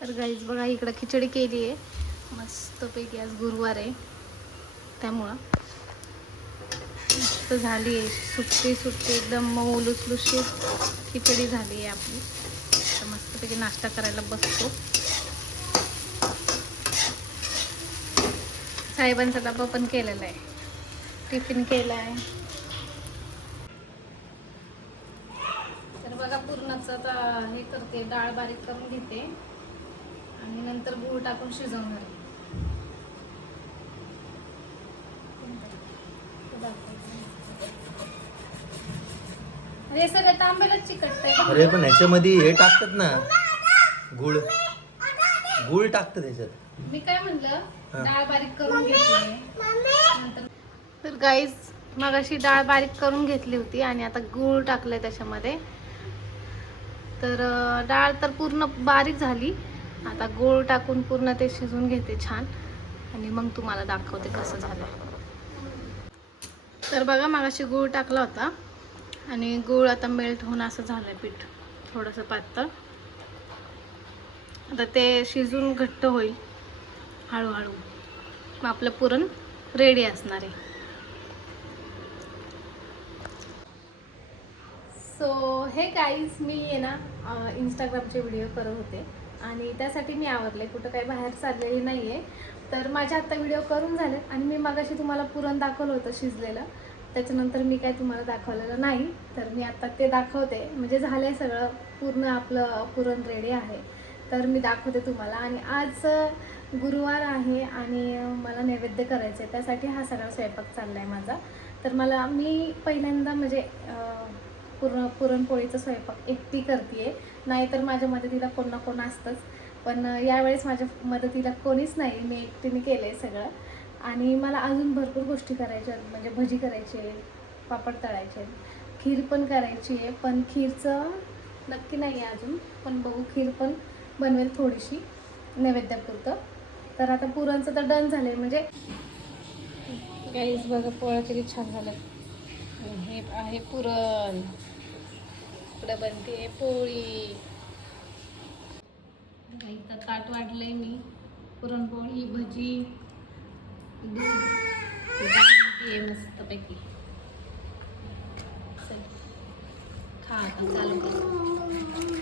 तर गाईज बघा इकडं खिचडी केली आहे मस्तपैकी. आज गुरुवार आहे त्यामुळं मस्त झाली आहे. सुट्टी सुट्टी एकदम मऊ लुसलुशीत खिचडी झाली आहे आपली. तर मस्तपैकी नाश्ता करायला बसतो. साहेबांचा डबा पण केलेला आहे, टिफिन केला आहे. तर बघा पूर्णच आता हे करते, डाळ बारीक करून घेते आणि नंतर गूळ टाकून शिजवणार. अरे सगळं तांब्यालाच चिकटतंय. अरे पण ह्याच्यामध्ये हे टाकतात ना, गुळ गुळ टाकतात ह्याच्यात. मी काय म्हणलं, डाळ बारीक करून घेतली. तर गाईज मगाशी डाळ बारीक करून घेतली होती आणि आता गूळ टाकलंय त्याच्यामध्ये. तर डाळ तर पूर्ण बारीक झाली. आता गूळ टाकून पूर्ण ते शिजवून घेते छान आणि मग तुम्हाला दाखवते कसं झालं. तर बघा मगाशी गूळ टाकला होता आणि गूळ आता मेल्ट होऊन असं झालंय पीठ थोडंसं पातळ. आता ते शिजून घट्ट होईल हळूहळू, मग आपलं पुरण रेडी असणार आहे. सो हे गाईज मी आहे ना इंस्टाग्रामचे व्हिडिओ करत होते आणि त्यासाठी मी आवरले, कुठं काही बाहेर चाललेली नाही आहे. तर माझे आत्ता व्हिडिओ करून झाले आणि मी मागाशी तुम्हाला पुरण दाखवलं होतं शिजलेलं, त्याच्यानंतर मी काय तुम्हाला दाखवलेलं नाही. तर मी आत्ता ते दाखवते, म्हणजे झालं आहे सगळं, पूर्ण आपलं पुरण रेडी आहे. तर मी दाखवते तुम्हाला. आणि आज गुरुवार आहे आणि मला नैवेद्य करायचं आहे, त्यासाठी हा सगळा स्वयंपाक चालला आहे माझा. तर मी पहिल्यांदा म्हणजे पुरणपोळीचा स्वयंपाक एकटी करते आहे, नाहीतर माझ्या मदतीला कोण ना कोण असतंच. पण यावेळेस माझ्या मदतीला कोणीच नाही, मी एकटीने केलं आहे सगळं. आणि मला अजून भरपूर गोष्टी करायच्या, म्हणजे भजी करायची आहे, पापड तळायचे, खीर पण करायची आहे. पण खीरचं नक्की नाही आहे अजून, पण बघू, खीर पण बनवेल थोडीशी नैवेद्यापुरतं. तर आता पुरणचं तर डन झालं आहे. म्हणजे गाईस बघा पोळ्या किती छान झालं. हे आहे पुरण, इकडे बनते पोळी. इथं ताट वाढलंय मी, पुरणपोळी, भजी, बनते मस्तपैकी. चल खा आता, चालू कर.